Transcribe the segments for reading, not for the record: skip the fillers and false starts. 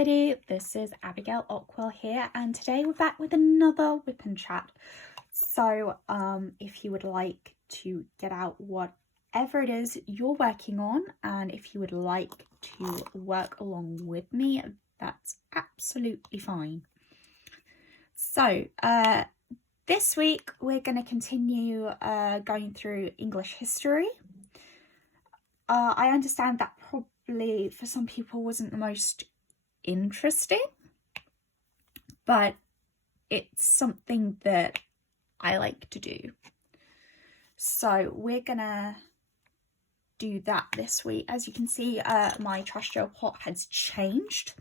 everybody, this is Abigail Ockwell here, and today we're back with another WIP and Chat. So if you would like to get out whatever it is you're working on, and if you would like to work along with me, that's absolutely fine. So this week we're going to continue going through English history. I understand that probably for some people wasn't the most interesting, but it's something that I like to do. So we're gonna do that this week. As you can see, my trash jar pot has changed.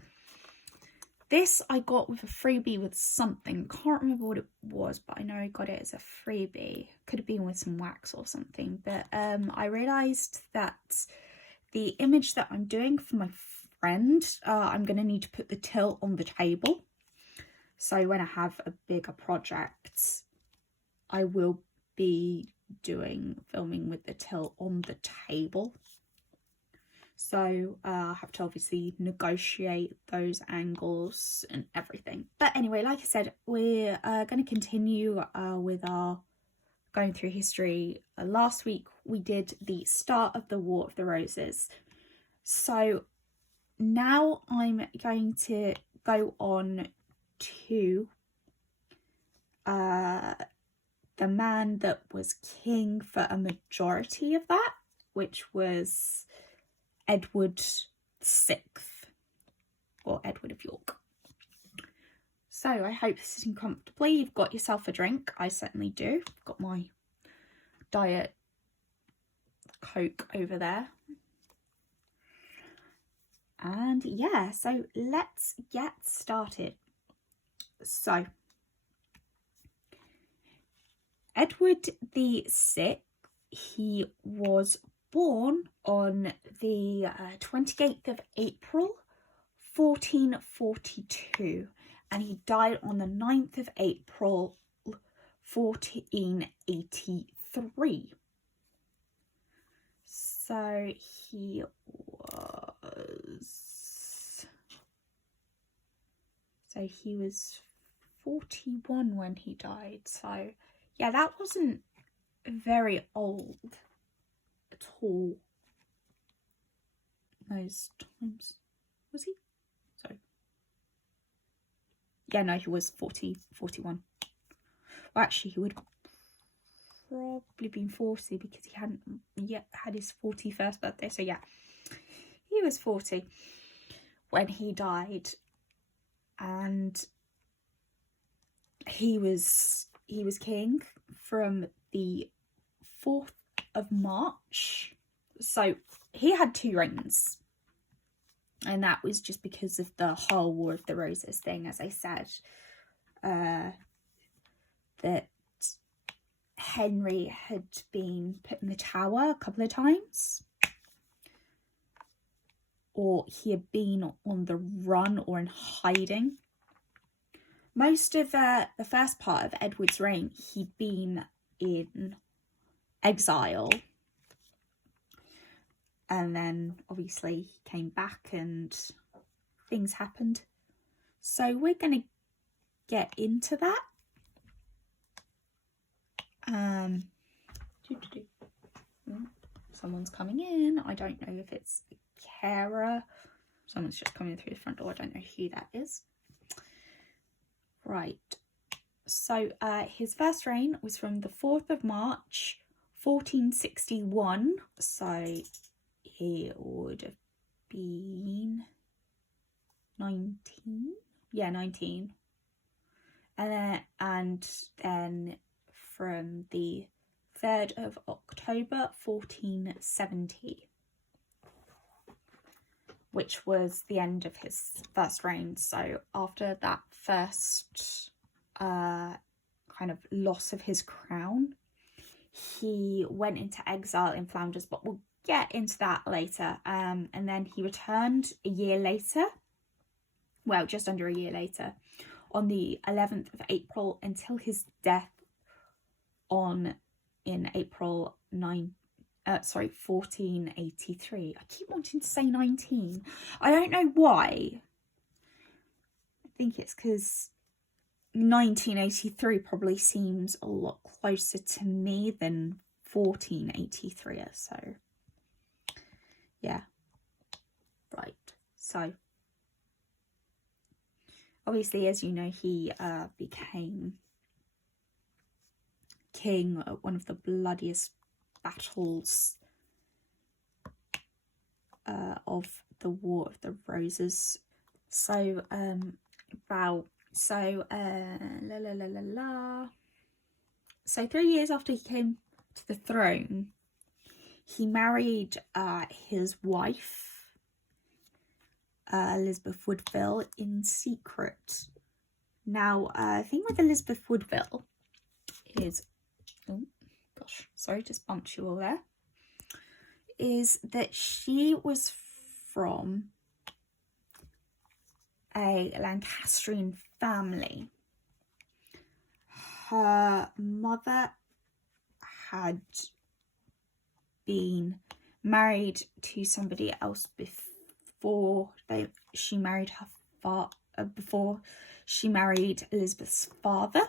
This I got with a freebie with something. Can't remember what it was, but I know I got it as a freebie. Could have been with some wax or something. But I realised that the image that I'm doing for my friend, I'm going to need to put the till on the table. So when I have a bigger project, I will be filming with the till on the table. So I have to obviously negotiate those angles and everything. But anyway, like I said, we're going to continue with our going through history. Last week we did the start of the War of the Roses. So now I'm going to go on to the man that was king for a majority of that, which was Edward VI, or Edward of York. So I hope you're sitting comfortably. You've got yourself a drink. I certainly do. I've got my Diet Coke over there. And yeah, so let's get started. So Edward VI, he was born on the 28th of April 1442, and he died on the 9th of April 1483. So he was 41 when he died. So yeah, that wasn't very old at all. Those times, was he? Sorry. Yeah, no, he was 41. Well, actually, he would probably been 40 because he hadn't yet had his 41st birthday. So yeah, he was 40 when he died, and he was king from the 4th of March. So he had 2 reigns, and that was just because of the whole War of the Roses thing, as I said, that Henry had been put in the Tower a couple of times, or he had been on the run or in hiding. Most of the first part of Edward's reign, he'd been in exile, and then obviously he came back and things happened. So we're going to get into that. Someone's coming in. I don't know if it's a carer. Someone's just coming through the front door. I don't know who that is. Right. So his first reign was from the 4th of March 1461. So he would have been 19. Yeah, 19. And then from the 3rd of October 1470, which was the end of his first reign. So after that first kind of loss of his crown, he went into exile in Flanders, but we'll get into that later. And then he returned a year later, well, just under a year later, on the 11th of April until his death in April 1483. I keep wanting to say 19. I don't know why. think it's because 1983 probably seems a lot closer to me than 1483, so yeah. Right, so obviously, as you know, he became king at one of the bloodiest battles of the War of the Roses. So so 3 years after he came to the throne, he married his wife, Elizabeth Woodville, in secret. Now, the thing with Elizabeth Woodville is, oh gosh, sorry, just bumped you all there, is that she was from a Lancastrian family. Her mother had been married to somebody else before she married before she married Elizabeth's father.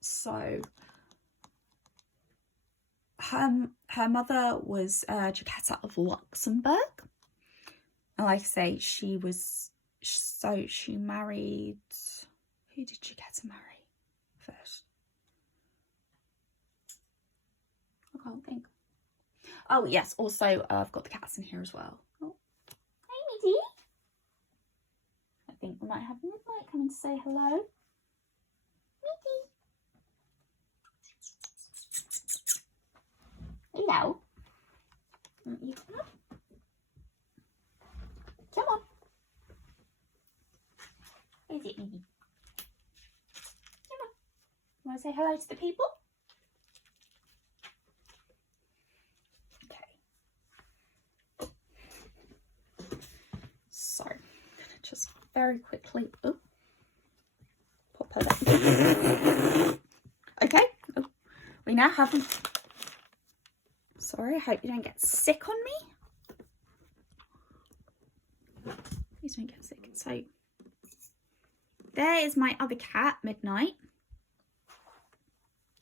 So her mother was Jacquetta of Luxembourg, and like I say, she married, who did Jacquetta marry first? I can't think. Oh yes, also I've got the cats in here as well. Oh, hey Middy. I think we might have Midnight coming to say hello. Middy. Hello. You come up. Come on. Where is it, Middy? Come on. You want to say hello to the people? So, I'm gonna just very quickly, pop her there. Okay, we now have them. Sorry, I hope you don't get sick on me. Please don't get sick. So, there is my other cat, Midnight.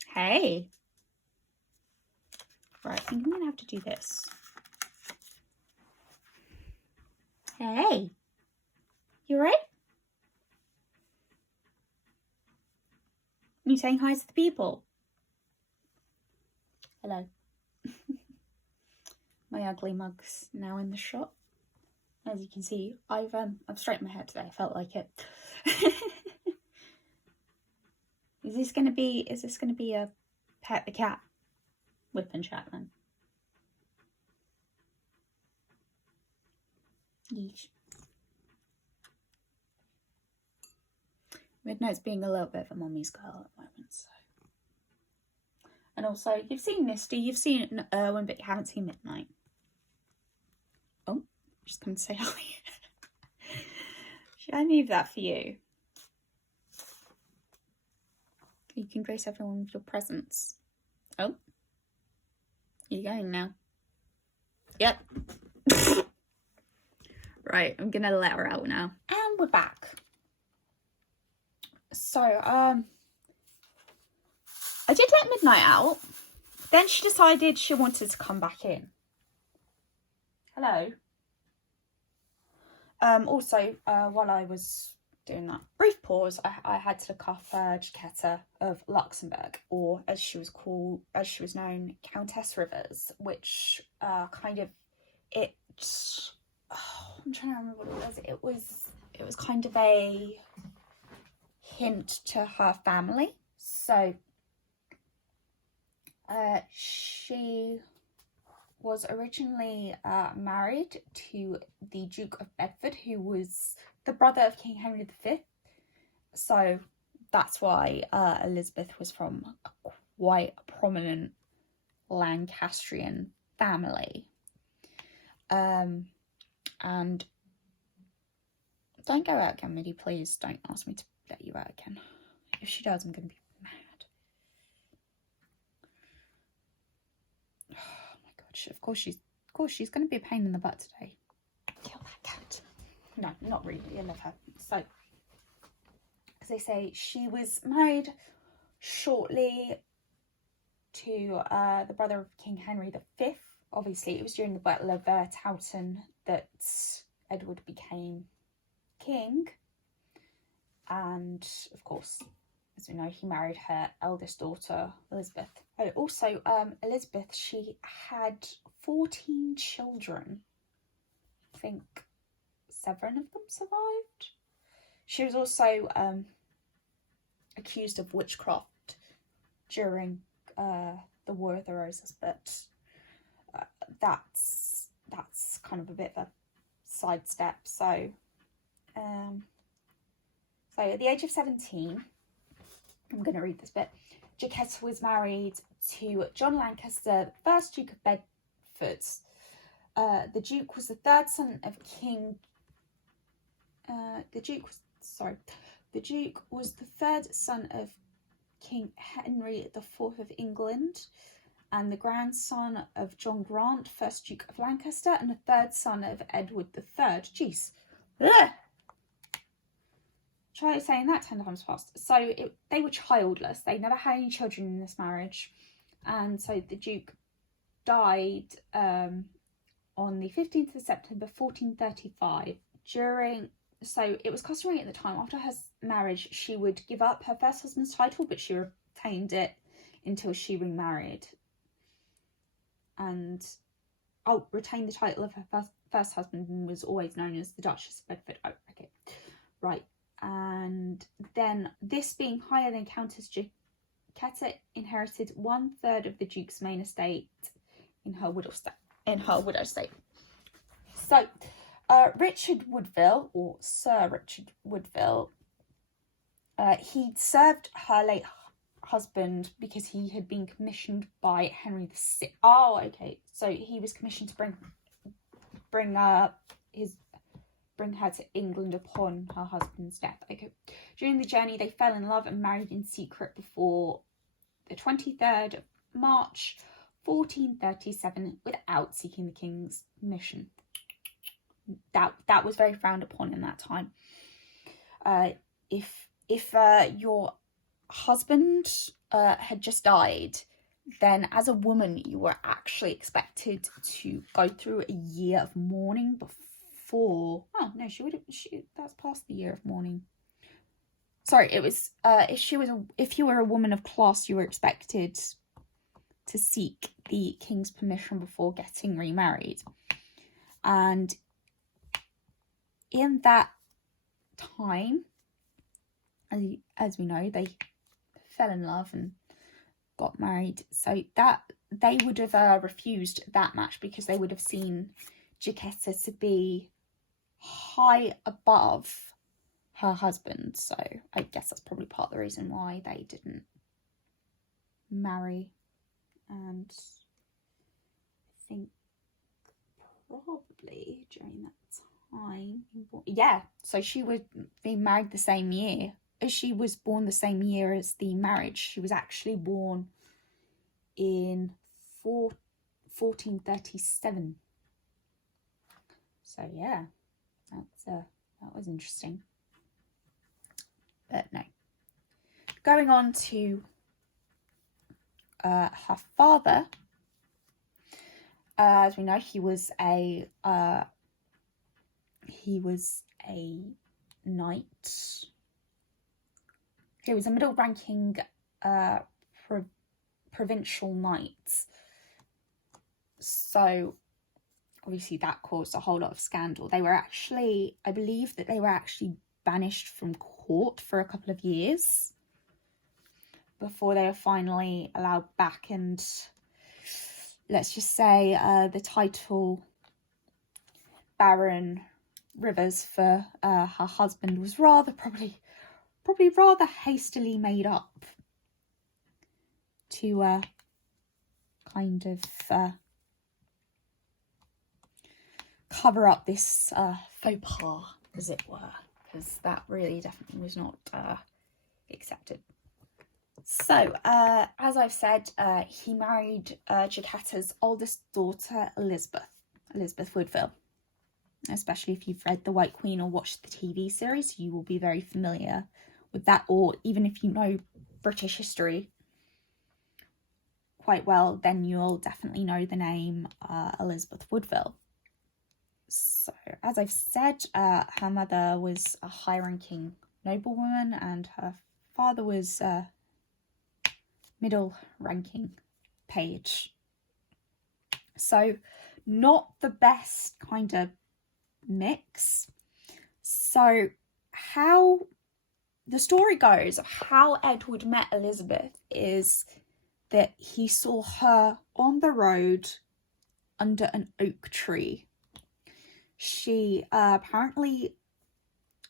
Hey. Right, I think I'm gonna have to do this. Hey, you right? You saying hi to the people? Hello. My ugly mug's now in the shot. As you can see, I've straightened my hair today. I felt like it. Is this gonna be a Pet the Cat WIP and Chat then? Yeesh. Midnight's being a little bit of a mommy's girl at the moment, so. And also, you've seen Misty, you've seen Erwin, but you haven't seen Midnight. Oh, just come to say hi. Should I move that for you? You can grace everyone with your presence. Oh, you're going now. Yep. Right, I'm gonna let her out now. And we're back. So, I did let Midnight out. Then she decided she wanted to come back in. Hello. Also, while I was doing that brief pause, I had to look up Jacquetta of Luxembourg, or as she was known, Countess Rivers, which I'm trying to remember what it was. It was kind of a hint to her family. So she was originally married to the Duke of Bedford, who was the brother of King Henry V. So that's why Elizabeth was from quite a prominent Lancastrian family. And don't go out again, Middy, please. Don't ask me to let you out again. If she does, I'm going to be mad. Oh my god, of course she's going to be a pain in the butt today. Kill that cat. No, not really. I love her. So, as they say, she was married shortly to the brother of King Henry V. Obviously, it was during the Battle of Towton that Edward became king. And, of course, as we know, he married her eldest daughter, Elizabeth. Oh, also, Elizabeth, she had 14 children. I think 7 of them survived. She was also accused of witchcraft during the War of the Roses, but that's kind of a bit of a sidestep. So, so at the age of 17, I'm going to read this bit. Jacquetta was married to John Lancaster, 1st Duke of Bedford. The Duke was the third son of King. The Duke was the third son of King Henry IV of England, and the grandson of John Grant, 1st Duke of Lancaster, and the third son of Edward III. Jeez. Ugh. Try saying that 10 times fast. So they were childless. They never had any children in this marriage. And so the Duke died on the 15th of September 1435. So it was customary at the time, after her marriage, she would give up her first husband's title, but she retained it until she remarried. And retained the title of her first husband and was always known as the Duchess of Bedford. Oh, okay. Right. And then, this being higher than Countess Jacquetta inherited 1/3 of the Duke's main estate in her widow estate. So, Richard Woodville, or Sir Richard Woodville, he'd served her late husband because he had been commissioned by Henry VI. Oh, okay. So he was commissioned to bring her to England upon her husband's death. Okay. During the journey, they fell in love and married in secret before the 23rd of March 1437 without seeking the king's permission. That was very frowned upon in that time. If your husband had just died, then as a woman you were actually expected to go through a year of mourning before. Oh no, that's past the year of mourning. Sorry, it was if you were a woman of class, you were expected to seek the king's permission before getting remarried. And in that time, as we know, they fell in love and got married. So that they would have refused that match because they would have seen Jacquetta to be high above her husband. So I guess that's probably part of the reason why they didn't marry. And I think probably during that time, yeah, so she would be married the same year. She was born the same year as the marriage. She was actually born in 1437. So yeah, that was interesting. But no. Going on to her father, as we know, he was a knight. He was a middle-ranking provincial knight. So obviously that caused a whole lot of scandal. They were actually, I believe that they were actually banished from court for a couple of years before they were finally allowed back. And let's just say the title Baron Rivers for her husband was probably rather hastily made up to kind of cover up this faux pas, as it were, because that really definitely was not accepted. So, as I've said, he married Jacquetta's oldest daughter, Elizabeth Woodville. especially if you've read The White Queen or watched the TV series, you will be very familiar with that, or even if you know British history quite well, then you'll definitely know the name Elizabeth Woodville. So, as I've said, her mother was a high-ranking noblewoman and her father was a middle-ranking page. So, not the best kind of mix. So, how the story goes of how Edward met Elizabeth is that he saw her on the road under an oak tree. She apparently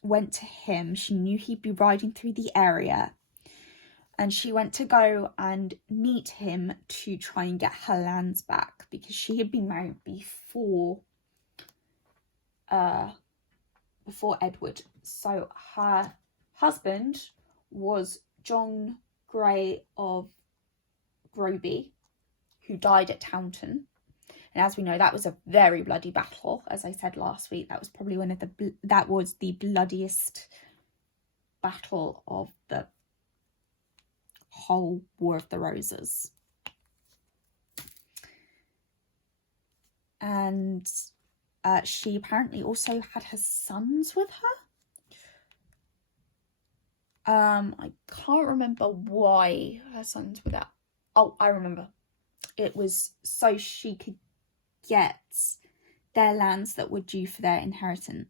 went to him. She knew he'd be riding through the area, and she went to go and meet him to try and get her lands back, because she had been married before Edward. So her husband was John Grey of Groby, who died at Taunton. And as we know, that was a very bloody battle. As I said last week, that was probably that was the bloodiest battle of the whole War of the Roses. And she apparently also had her sons with her. I can't remember why her sons were there. Oh, I remember. It was so she could get their lands that were due for their inheritance,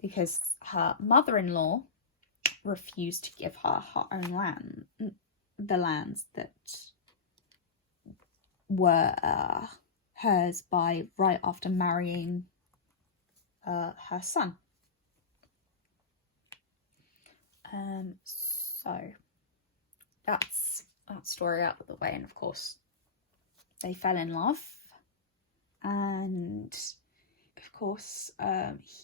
because her mother-in-law refused to give her her own land, the lands that were hers by right after marrying her son. So that's that story out of the way, and of course they fell in love, and of course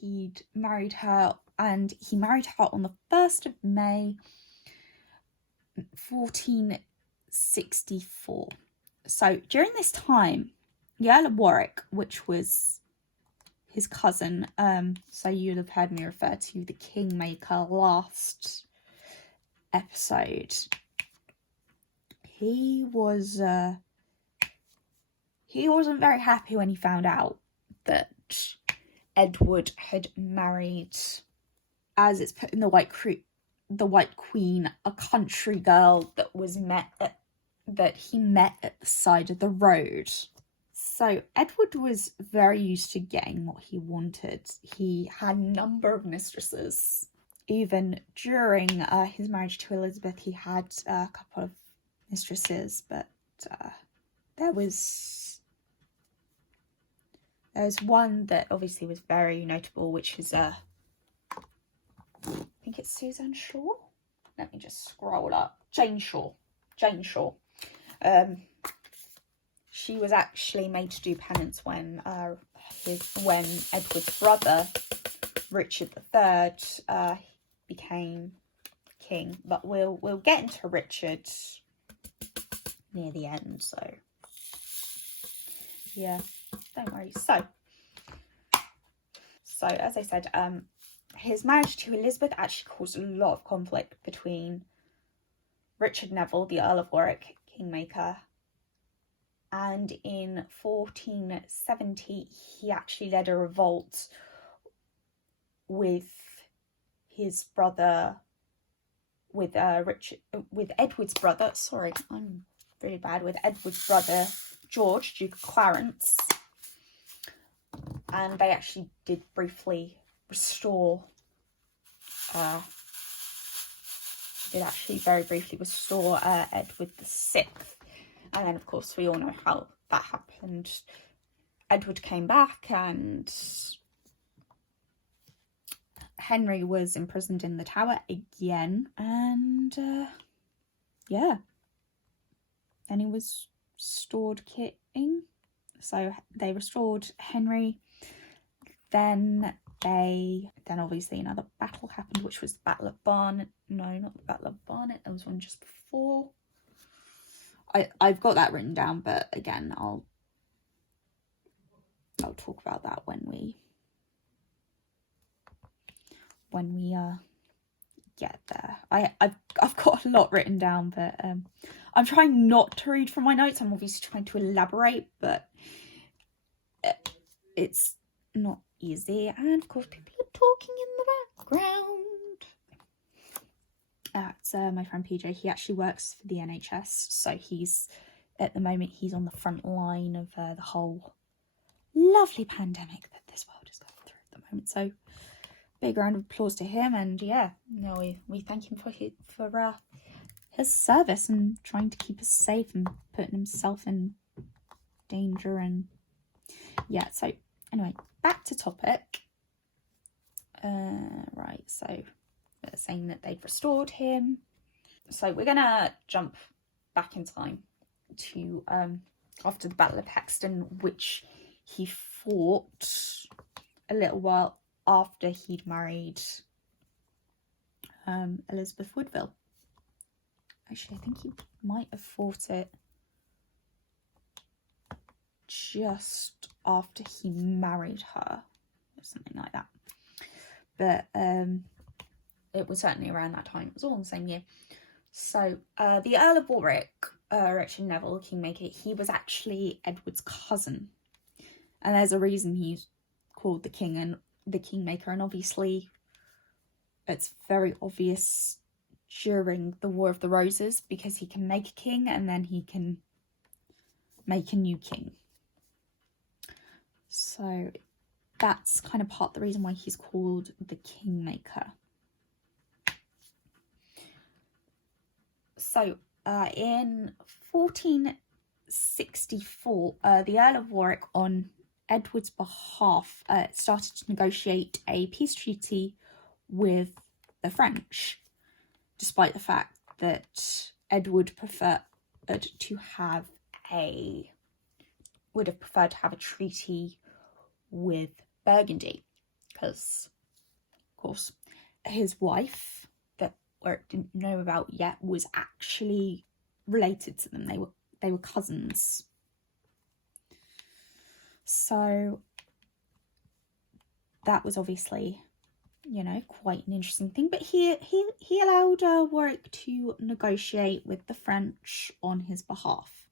he'd married her, and he married her on the 1st of May 1464. So during this time, the Earl of Warwick, which was his cousin, so you'll have heard me refer to the Kingmaker last episode, he wasn't very happy when he found out that Edward had married, as it's put in The White Queen, a country girl that he met at the side of the road. So Edward was very used to getting what he wanted. He had a number of mistresses. Even during his marriage to Elizabeth, he had a couple of mistresses, but there was one that obviously was very notable, which is I think it's Susan Shaw. Let me just scroll up. Jane Shaw. She was actually made to do penance when Edward's brother Richard III became king. But we'll get into Richard near the end. So yeah, don't worry. So as I said, his marriage to Elizabeth actually caused a lot of conflict between Richard Neville, the Earl of Warwick, Kingmaker, and in 1470 he actually led a revolt with his brother, with Edward's brother. Sorry, I'm really bad. With Edward's brother George, Duke of Clarence, and they actually did briefly restore. Very briefly restore Edward VI. And then, of course, we all know how that happened. Edward came back and Henry was imprisoned in the Tower again. And, yeah. Then he was restored king. So they restored Henry. Then obviously another battle happened, which was the Battle of Barnet. No, not the Battle of Barnet. There was one just before. I've got that written down, but again, I'll I'll talk about that when we get there. I've got a lot written down, but I'm trying not to read from my notes. I'm obviously trying to elaborate, but it's not easy. And of course, people are talking in the background. That's my friend PJ. He actually works for the NHS, so at the moment he's on the front line of the whole lovely pandemic that this world is going through at the moment. So big round of applause to him, and yeah, no, we thank him for his service and trying to keep us safe and putting himself in danger. And yeah, so anyway, back to topic. Right, so they're saying that they've restored him. So we're gonna jump back in time to after the Battle of Hexton, which he fought a little while after he'd married Elizabeth Woodville. Actually, I think he might have fought it just after he married her, or something like that. But it was certainly around that time. It was all in the same year. So the Earl of Warwick, Richard Neville, Kingmaker, he was actually Edward's cousin. And there's a reason he's called the King and the Kingmaker. And obviously, it's very obvious during the War of the Roses, because he can make a king and then he can make a new king. So that's kind of part of the reason why he's called the Kingmaker. So in 1464, the Earl of Warwick, on Edward's behalf, started to negotiate a peace treaty with the French, despite the fact that Edward would have preferred to have a treaty with Burgundy, because, of course, his wife, that Warwick didn't know about yet, was actually related to them. They were cousins. So that was obviously, quite an interesting thing. But he allowed Warwick to negotiate with the French on his behalf.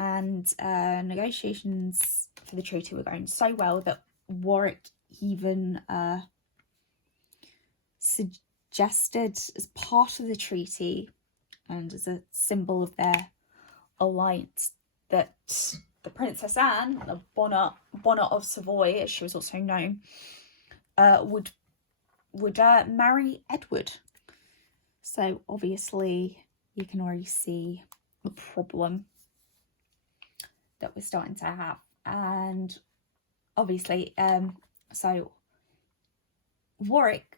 And negotiations for the treaty were going so well that Warwick even suggested, as part of the treaty and as a symbol of their alliance, that the Princess Anne, the Bonnet of Savoy, as she was also known, would marry Edward. So obviously you can already see the problem that we're starting to have. And obviously, so Warwick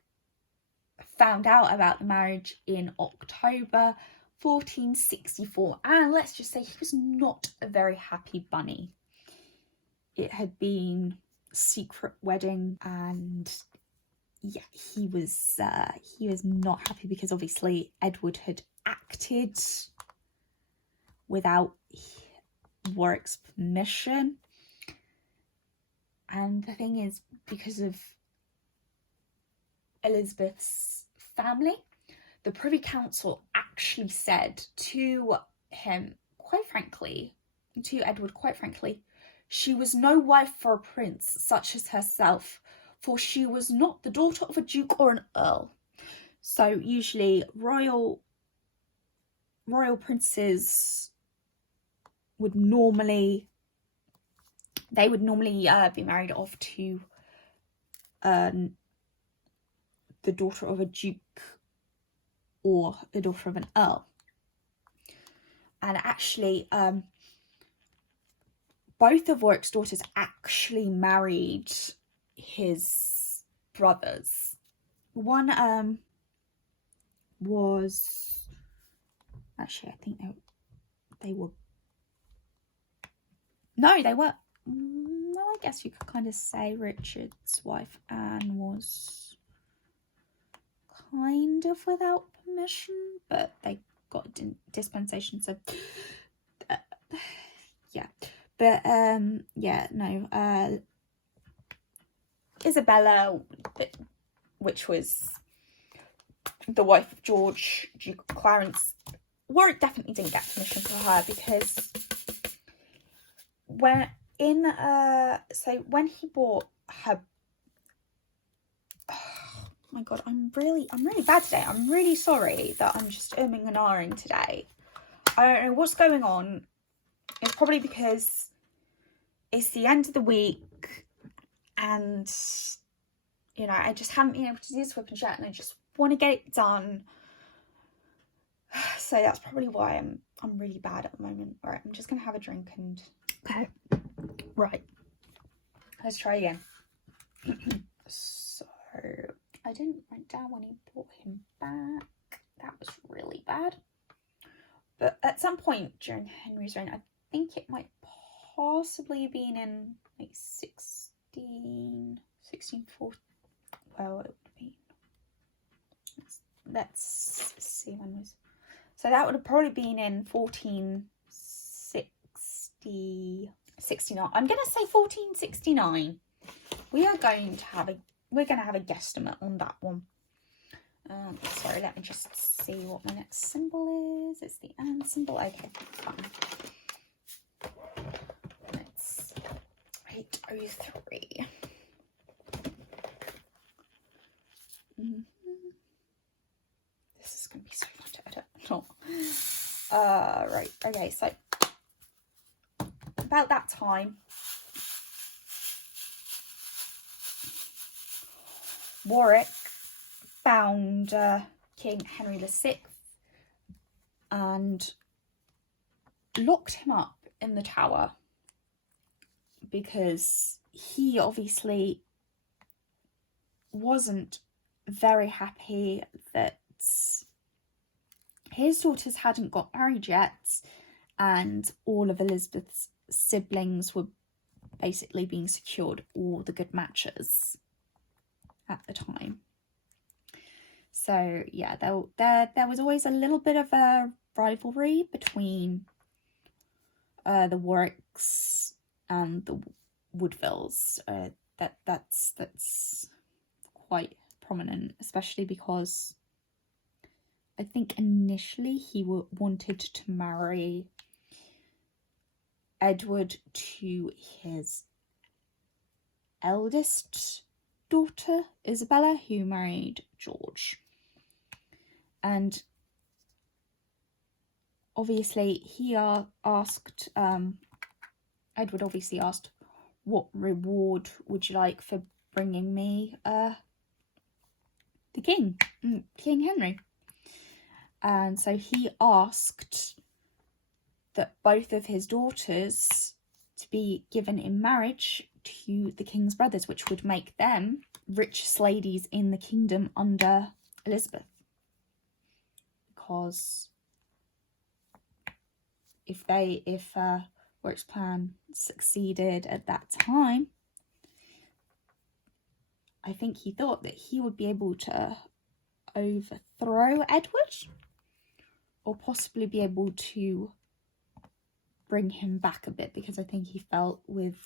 found out about the marriage in October 1464, and let's just say he was not a very happy bunny. It had been a secret wedding, and yeah, he was not happy, because obviously Edward had acted without Warwick's permission. And the thing is, because of Elizabeth's family, the Privy Council actually said to him, to Edward, quite frankly, she was no wife for a prince such as herself, for she was not the daughter of a duke or an earl. So usually royal princes would normally be married off to the daughter of a duke or the daughter of an earl. And actually, both of Warwick's daughters actually married his brothers. One was, actually, I think they were, no, they were, well, I guess you could kind of say Richard's wife Anne was kind of without permission, but they got dispensation, so yeah. But yeah, no, Isabella, which was the wife of George, Duke of Clarence, Warwick definitely didn't get permission for her, because when he bought her, oh my god, I'm really bad today. I'm really sorry that I'm just umming and ahhing today. I don't know what's going on. It's probably because it's the end of the week and, you know, I just haven't been able to do this WIP and Chat, and I just want to get it done. So that's probably why I'm really bad at the moment. All right, I'm just going to have a drink and... Okay. Right. Let's try again. So, I didn't write down when he brought him back. That was really bad. But at some point during Henry's reign, I think it might possibly have been in like 1640. Well, it would have been. Let's see when was. So that would have probably been in 1469. I'm going to say 1469. We're going to have a guesstimate on that one. Sorry, let me just see what my next symbol is. It's the and symbol. Okay, fine. It's 803. This is going to be so fun to edit. Right, okay, so about that time, Warwick found King Henry VI and locked him up in the Tower, because he obviously wasn't very happy that his daughters hadn't got married yet, and all of Elizabeth's siblings were basically being secured all the good matches at the time. So yeah, there was always a little bit of a rivalry between the Warwicks and the Woodvilles. That's quite prominent, especially because I think initially he wanted to marry Edward to his eldest daughter, Isabella, who married George. And obviously he asked, Edward obviously asked, what reward would you like for bringing me the king, King Henry? And so he asked that both of his daughters to be given in marriage to the king's brothers, which would make them richest ladies in the kingdom under Elizabeth. Because if Warwick's plan succeeded at that time, I think he thought that he would be able to overthrow Edward, or possibly be able to bring him back a bit, because I think he felt with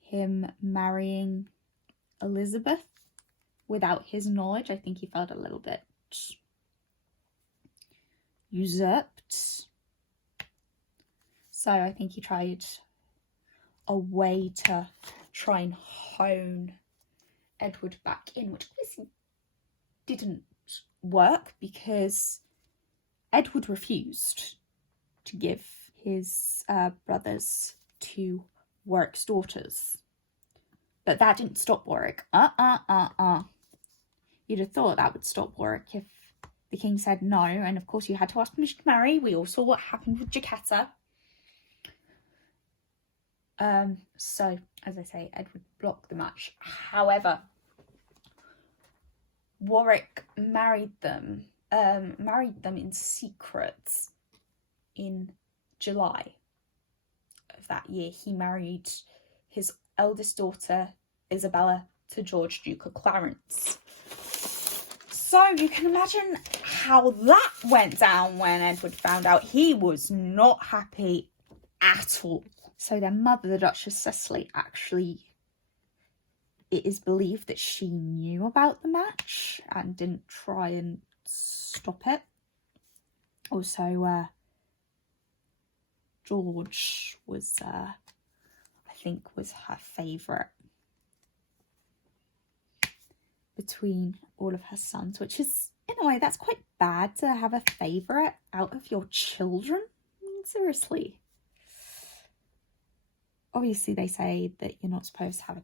him marrying Elizabeth without his knowledge, I think he felt a little bit usurped. So I think he tried a way to try and hone Edward back in, which obviously didn't work, because Edward refused to give his brothers to Warwick's daughters. But that didn't stop Warwick. You'd have thought that would stop Warwick if the king said no, and of course you had to ask permission to marry. We all saw what happened with Jacquetta. So, as I say, Edward blocked the match. However, Warwick married them in secret in July of that year. He married his eldest daughter, Isabella, to George, Duke of Clarence. So you can imagine how that went down when Edward found out. He was not happy at all. So their mother, the Duchess Cecily, actually, it is believed that she knew about the match and didn't try and stop it. Also, George was, I think, was her favourite between all of her sons, which is, in a way, that's quite bad to have a favourite out of your children. I mean, seriously. Obviously, they say that you're not supposed to have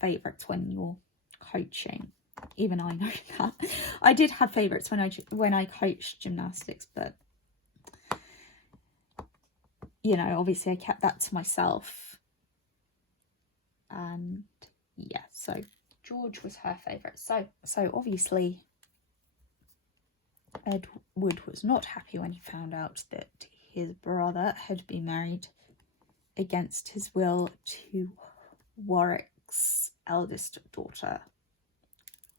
favourites when you're coaching. Even I know that. I did have favourites when I coached gymnastics, but you know, obviously I kept that to myself. And yeah, so George was her favourite. So obviously Edward was not happy when he found out that his brother had been married against his will to Warwick's eldest daughter,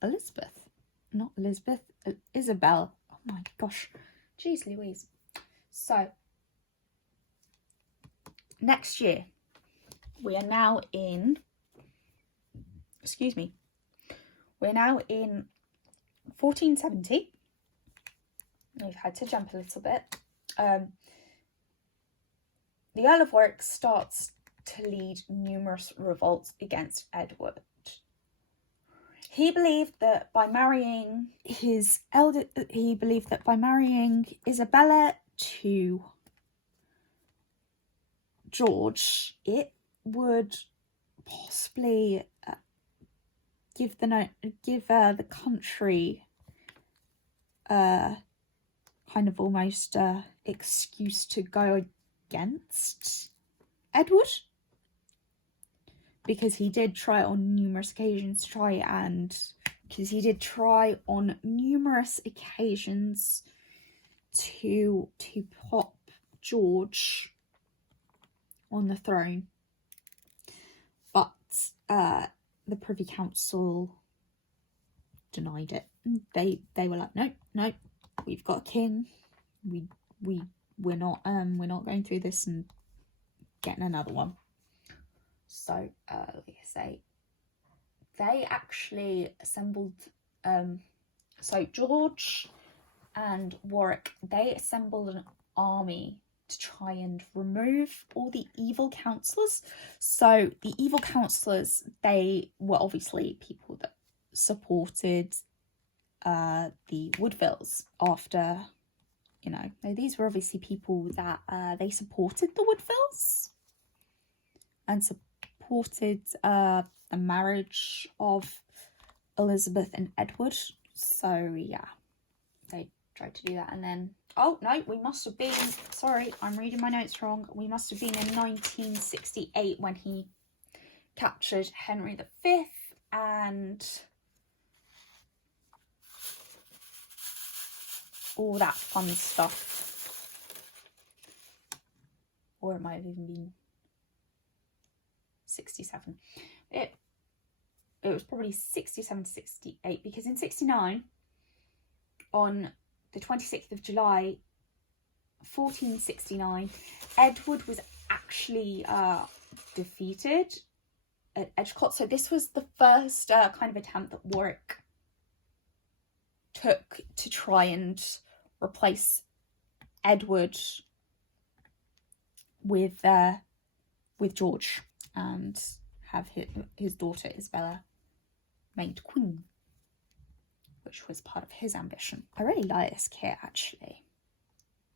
Elizabeth. Not Elizabeth, Isabel. Oh my gosh, jeez Louise. So next year, we are now in, we're now in 1470. We've had to jump a little bit. The Earl of Warwick starts to lead numerous revolts against Edward. He believed that by marrying Isabella to George, it would possibly give the country kind of almost excuse to go against Edward, because he did try on numerous occasions to pop George on the throne, but the Privy Council denied it. They were like, no, we've got a king. We're not going through this and getting another one. So like I say, they actually assembled. So George and Warwick, they assembled an army to try and remove all the evil councillors. So the evil councillors, they were obviously people that supported the Woodvilles after, you know, these were obviously people that they supported the Woodvilles and supported the marriage of Elizabeth and Edward. So yeah, they tried to do that. And then, oh no, we must have been, sorry, I'm reading my notes wrong. We must have been in 1968 when he captured Henry V and all that fun stuff. Or it might have even been 67. It was probably 67 to 68, because in 69, on the 26th of July 1469, Edward was actually defeated at Edgecote. So this was the first kind of attempt that Warwick took to try and replace Edward with George and have his daughter Isabella made queen, which was part of his ambition. I really like this kit, actually.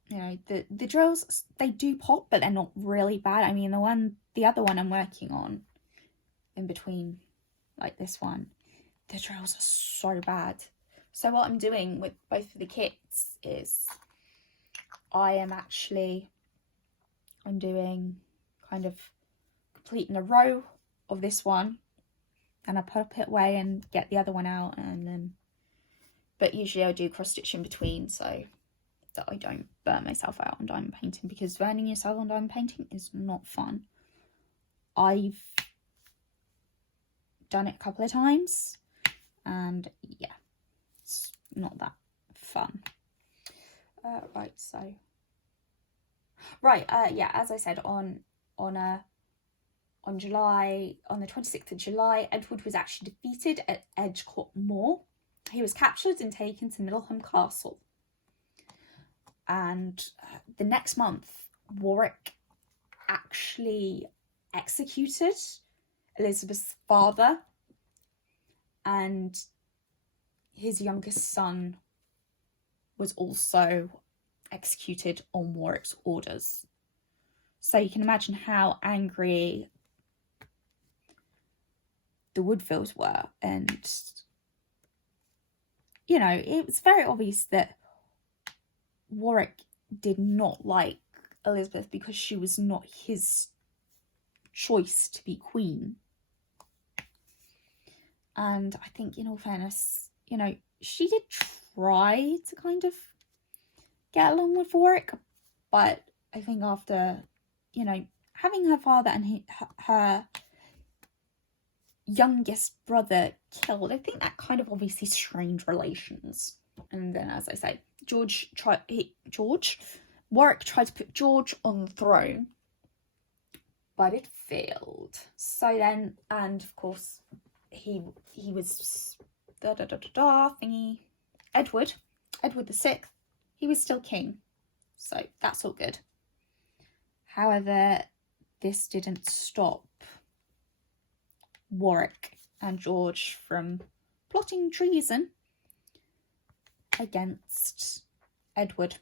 You know, the drills, they do pop, but they're not really bad. I mean, the other one I'm working on, in between, like this one, the drills are so bad. So what I'm doing with both of the kits is I'm doing kind of completing a row of this one, and I put it away and get the other one out, and then, but usually I do cross stitch in between so that I don't burn myself out on diamond painting, because burning yourself on diamond painting is not fun. I've done it a couple of times and yeah, it's not that fun. Yeah, as I said, on on the 26th of July, Edward was actually defeated at Edgecote Moor. He was captured and taken to Middleham Castle. And the next month, Warwick actually executed Elizabeth's father, and his youngest son was also executed on Warwick's orders. So you can imagine how angry the Woodvilles were, and you know, it was very obvious that Warwick did not like Elizabeth because she was not his choice to be queen. And I think, in all fairness, you know, she did try to kind of get along with Warwick, but I think after, you know, having her father and her youngest brother killed, I think that kind of obviously strained relations. And then, as I say, Warwick tried to put George on the throne, but it failed. So then, and of course, he was Edward VI, he was still king, so that's all good. However, this didn't stop Warwick and George from plotting treason against Edward.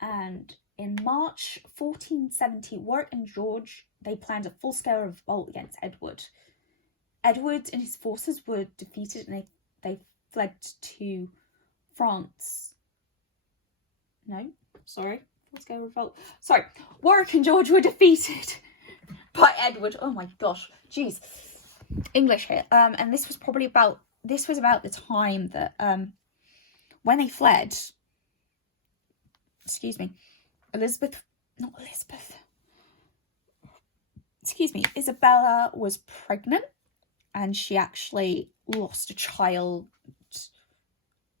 And in March 1470, Warwick and George, they planned a full-scale revolt against Edward. Edward and his forces were defeated, and they fled to France. Full-scale revolt. Sorry, Warwick and George were defeated by Edward. Oh my gosh, jeez, English here. And this was about the time that when they fled. Isabella was pregnant, and she actually lost a child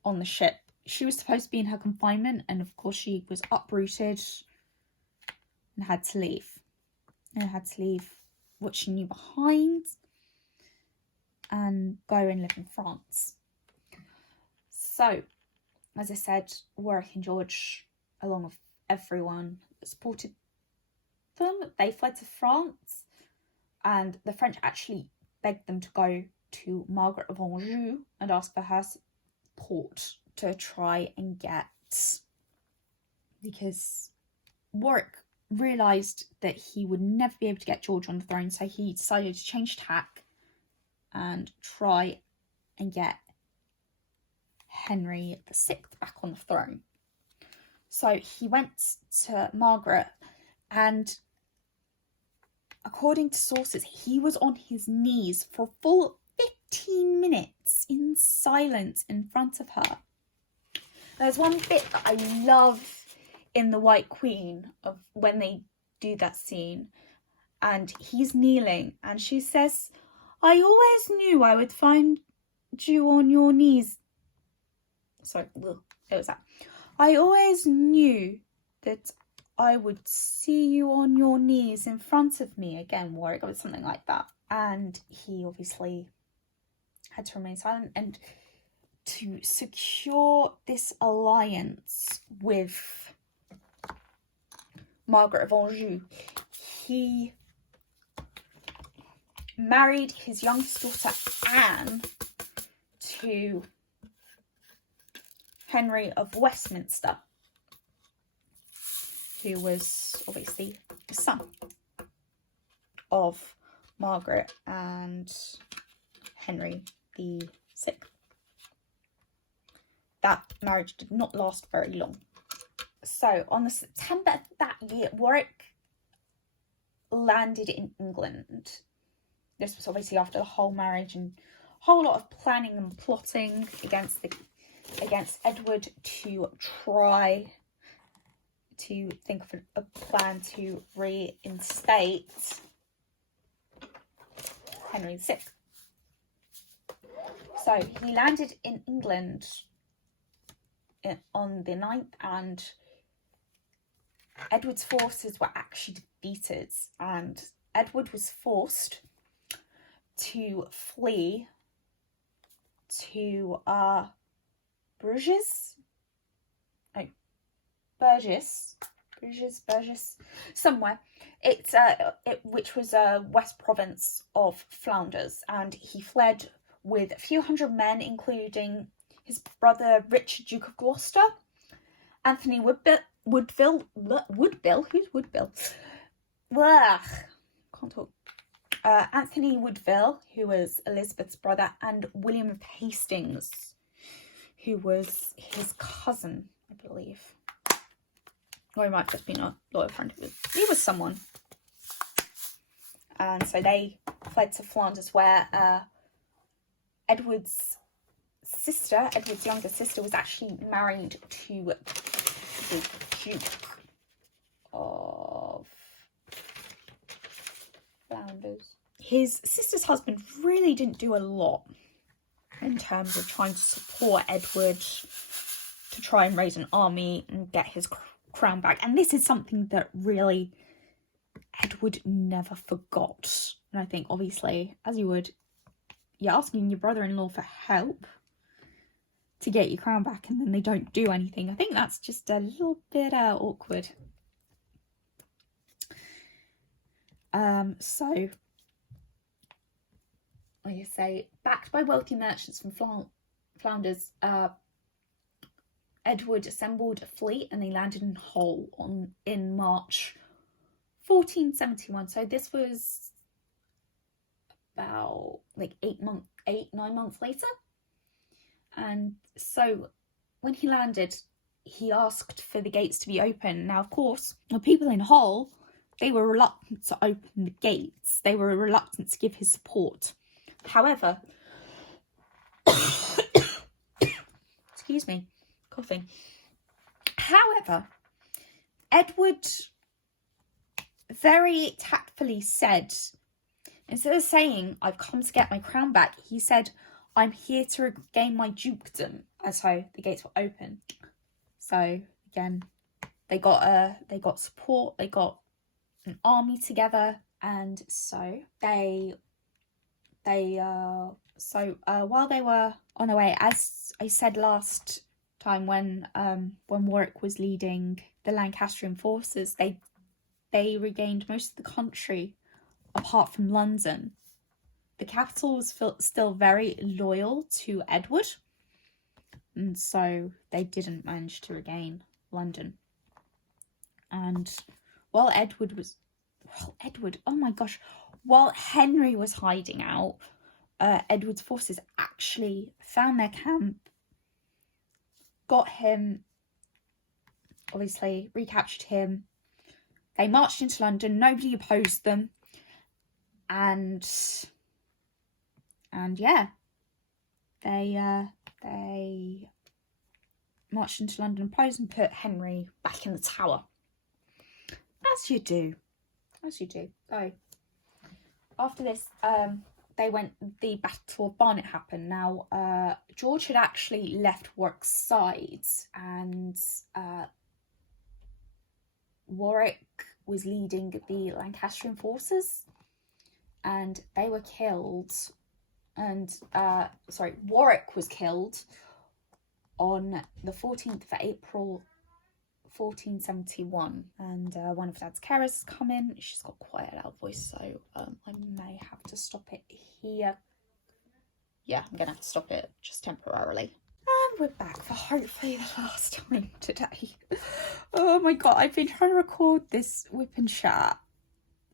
on the ship. She was supposed to be in her confinement, and of course she was uprooted and had to leave. What she knew behind and go and live in France. So, as I said, Warwick and George, along with everyone that supported them, they fled to France, and the French actually begged them to go to Margaret of Anjou and ask for her support to try and get, because Warwick realised that he would never be able to get George on the throne, so he decided to change tack and try and get Henry VI back on the throne. So he went to Margaret, and according to sources, he was on his knees for a full 15 minutes in silence in front of her. There's one bit that I love in The White Queen, of when they do that scene, and he's kneeling, and she says, "I always knew I would find you on your knees." Sorry, it was that. "I always knew that I would see you on your knees in front of me." Again, Warwick, or something like that. And he obviously had to remain silent. And to secure this alliance with Margaret of Anjou, he married his youngest daughter Anne to Henry of Westminster, who was obviously the son of Margaret and Henry VI. That marriage did not last very long. So on the September of that year, Warwick landed in England. This was obviously after the whole marriage and a whole lot of planning and plotting against Edward to try to think of a plan to reinstate Henry VI. So he landed in England on the 9th, and Edward's forces were actually defeated, and Edward was forced to flee to Bruges, somewhere. Which was a west province of Flanders, and he fled with a few hundred men, including his brother Richard, Duke of Gloucester, Anthony Woodville, who's Woodville? Blah, can't talk. Anthony Woodville, who was Elizabeth's brother, and William of Hastings, who was his cousin, I believe. Or he might have just been a loyal friend. He was someone. And so they fled to Flanders, where Edward's younger sister, was actually married to the Duke of Flanders. His sister's husband really didn't do a lot in terms of trying to support Edward to try and raise an army and get his crown back. And this is something that really Edward never forgot. And I think, obviously, as you would, you're asking your brother-in-law for help to get your crown back, and then they don't do anything. I think that's just a little bit awkward. So, like I say, backed by wealthy merchants from Flanders, Edward assembled a fleet and they landed in Hull in March 1471. So this was about like 9 months later. And so when he landed, he asked for the gates to be open. Now, of course, the people in Hull, they were reluctant to open the gates. They were reluctant to give his support. However, excuse me, coughing. However, Edward very tactfully said, instead of saying, "I've come to get my crown back," he said, "I'm here to regain my dukedom." And so the gates were open. So again, they got support, they got an army together, and so while they were on their way, as I said last time, when Warwick was leading the Lancastrian forces, they regained most of the country apart from London. The capital was still very loyal to Edward, and so they didn't manage to regain London. And while Henry was hiding out, Edward's forces actually found their camp, got him, obviously recaptured him. They marched into London. Nobody opposed them, and yeah, they marched into London, opposed, and put Henry back in the Tower, as you do. So after this, the Battle of Barnet happened. Now, George had actually left Warwick's side, and Warwick was leading the Lancastrian forces, and they were killed. And Warwick was killed on the 14th of April 1471, and one of Dad's carers has come in. She's got quite a loud voice, so I may have to stop it here. Yeah, I'm gonna have to stop it just temporarily. And we're back for hopefully the last time today. Oh my god, I've been trying to record this WIP and Chat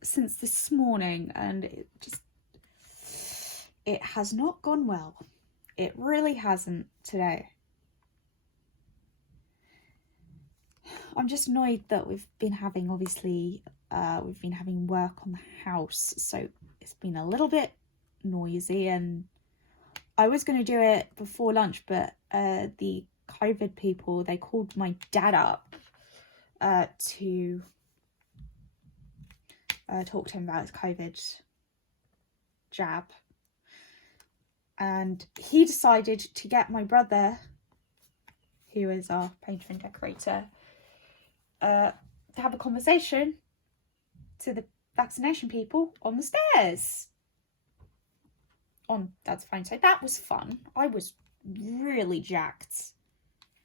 since this morning, and it has not gone well. It really hasn't today. I'm just annoyed that we've been having, obviously, work on the house, so it's been a little bit noisy, and I was going to do it before lunch, but the COVID people, they called my dad up to talk to him about his COVID jab, and he decided to get my brother, who is our painter and decorator, to have a conversation to the vaccination people on the stairs on Dad's phone. So that was fun. I was really jacked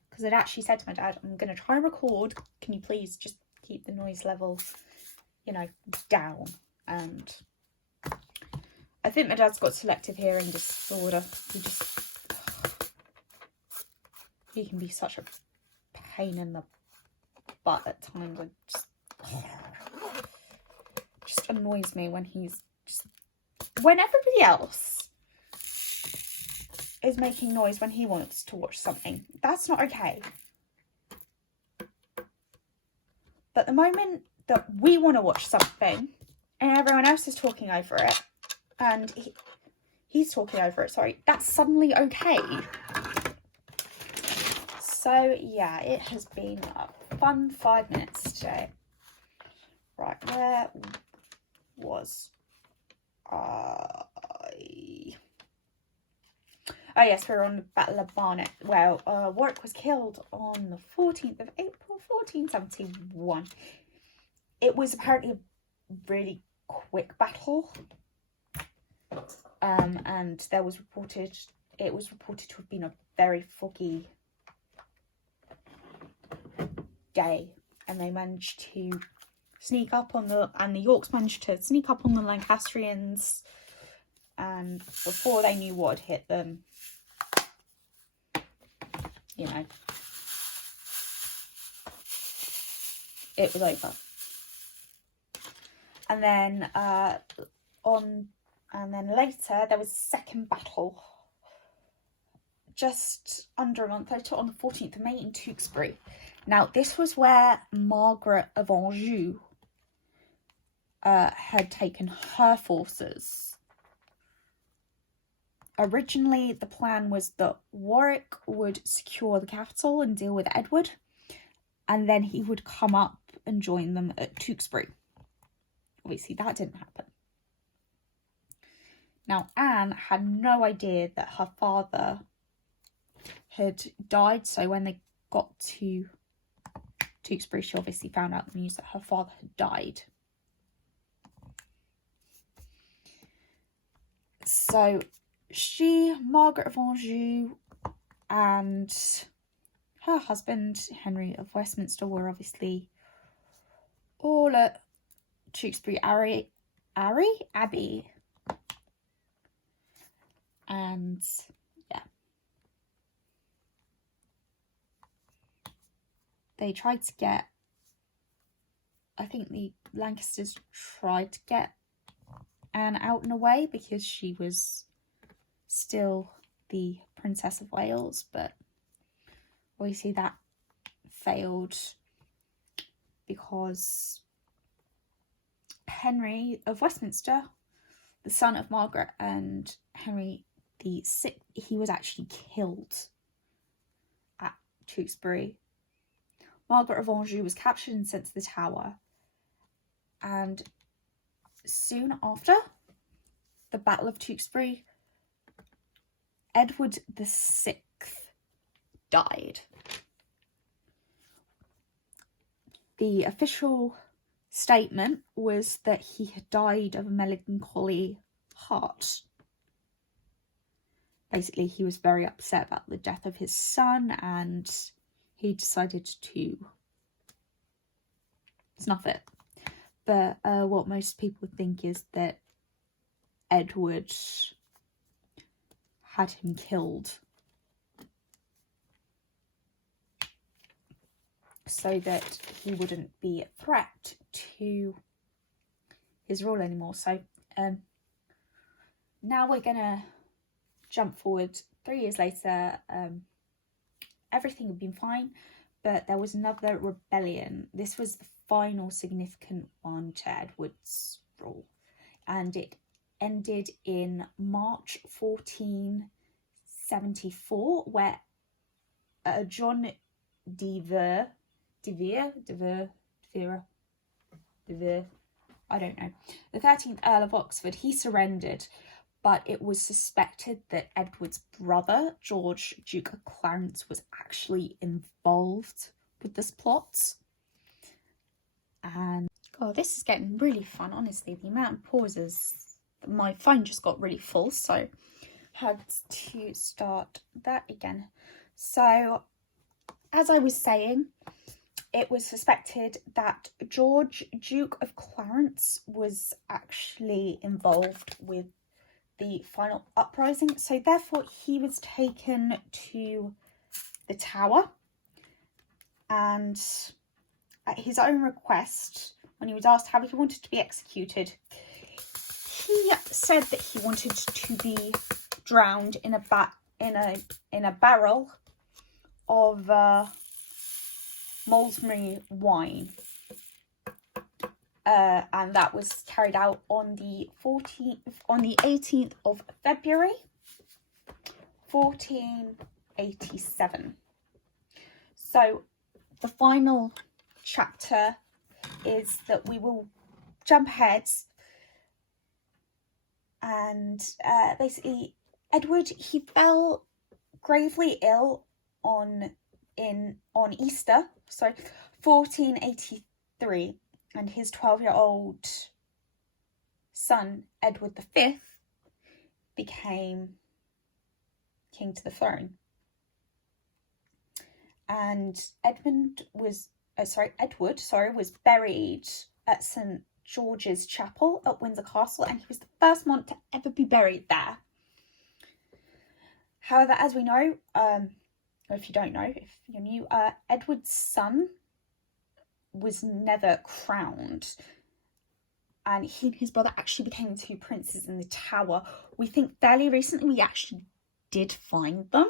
because I'd actually said to my dad, I'm going to try and record. Can you please just keep the noise level, you know, down? And I think my dad's got selective hearing disorder. He can be such a pain in the butt at times. It just annoys me when he's just, when everybody else is making noise when he wants to watch something. That's not okay. But the moment that we want to watch something and everyone else is talking over it, and he's talking over it, sorry, that's suddenly okay. So yeah, it has been a fun 5 minutes today. Right, where was I? Oh yes, we're on the Battle of Barnet. Well, Warwick was killed on the 14th of April, 1471. It was apparently a really quick battle. And it was reported to have been a very foggy day. And they managed to sneak up on the Yorks managed to sneak up on the Lancastrians. And before they knew what had hit them, you know, it was over. And then later there was a second battle, just under a month later, on the 14th of May in Tewkesbury. Now this was where Margaret of Anjou had taken her forces. Originally, the plan was that Warwick would secure the capital and deal with Edward, and then he would come up and join them at Tewkesbury. Obviously, that didn't happen. Now, Anne had no idea that her father had died, so when they got to Tewkesbury, she obviously found out the news that her father had died. So she, Margaret of Anjou, and her husband, Henry of Westminster, were obviously all at Tewkesbury Abbey. And yeah, they tried to get, I think the Lancasters tried to get Anne out and away because she was still the Princess of Wales, but obviously that failed because Henry of Westminster, the son of Margaret and Henry VI, he was actually killed at Tewkesbury. Margaret of Anjou was captured and sent to the Tower, and soon after the Battle of Tewkesbury, Edward VI died. The official statement was that he had died of a melancholy heart. Basically, he was very upset about the death of his son, and he decided to snuff it. But what most people think is that Edward had him killed so that he wouldn't be a threat to his rule anymore. So now we're gonna jump forward 3 years later. Everything had been fine, but there was another rebellion. This was the final significant one to Edward's rule, and it ended in March 1474, where John de Vere, I don't know, the 13th Earl of Oxford, he surrendered, but it was suspected that Edward's brother, George, Duke of Clarence, was actually involved with this plot. And God, this is getting really fun, honestly. The amount of pauses, my phone just got really full, so had to start that again. So as I was saying, it was suspected that George, Duke of Clarence, was actually involved with the final uprising. So therefore he was taken to the Tower, and at his own request, when he was asked how he wanted to be executed, he said that he wanted to be drowned in a barrel of Malmesbury wine, and that was carried out on the 18th of February, 1487. So the final chapter is that we will jump ahead, and basically Edward, he fell gravely ill on Easter, so 1483, and his 12-year-old son Edward V became king to the throne. And Edward was buried at St George's Chapel at Windsor Castle, and he was the first monarch to ever be buried there. However, as we know, or if you don't know, if you're new, Edward's son was never crowned, and he and his brother actually became two princes in the Tower. We think fairly recently we actually did find them.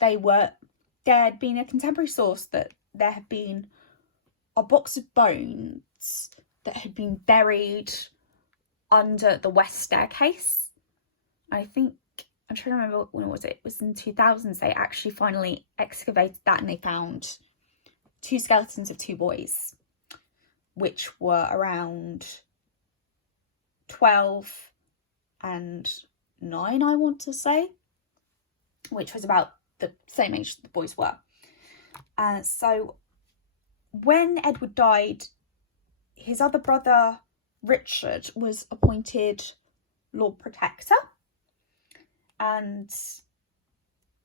There had been a contemporary source that there had been a box of bones that had been buried under the west staircase. I'm trying to remember when it was in 2000s they actually finally excavated that, and they found two skeletons of two boys, which were around 12 and 9, I want to say, which was about the same age the boys were. So when Edward died, his other brother Richard was appointed Lord Protector, and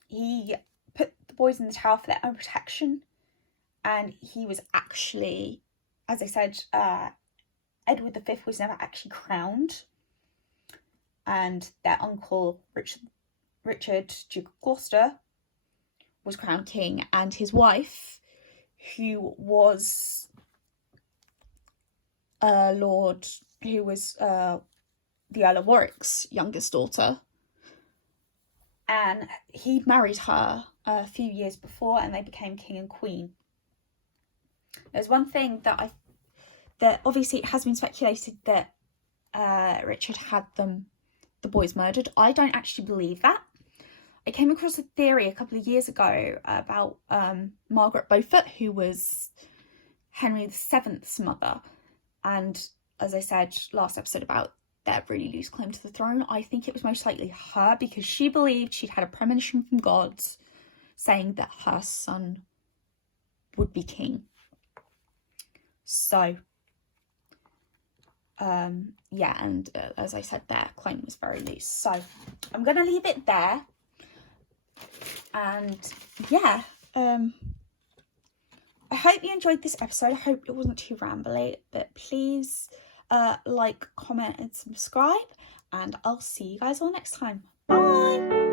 he put the boys in the Tower for their own protection. And he was actually, as I said, Edward V was never actually crowned, and their uncle Richard, Duke of Gloucester, was crowned king, and his wife, who was the Earl of Warwick's youngest daughter, and he married her a few years before, and they became king and queen. There's one thing that obviously it has been speculated that Richard had the boys murdered. I don't actually believe that. I came across a theory a couple of years ago about Margaret Beaufort, who was Henry VII's mother, and as I said last episode about their really loose claim to the throne, I think it was most likely her, because she believed she'd had a premonition from God saying that her son would be king. So yeah, and as I said, their claim was very loose. So I'm going to leave it there. And yeah, I hope you enjoyed this episode. I hope it wasn't too rambly, but please like, comment and subscribe, and I'll see you guys all next time. Bye.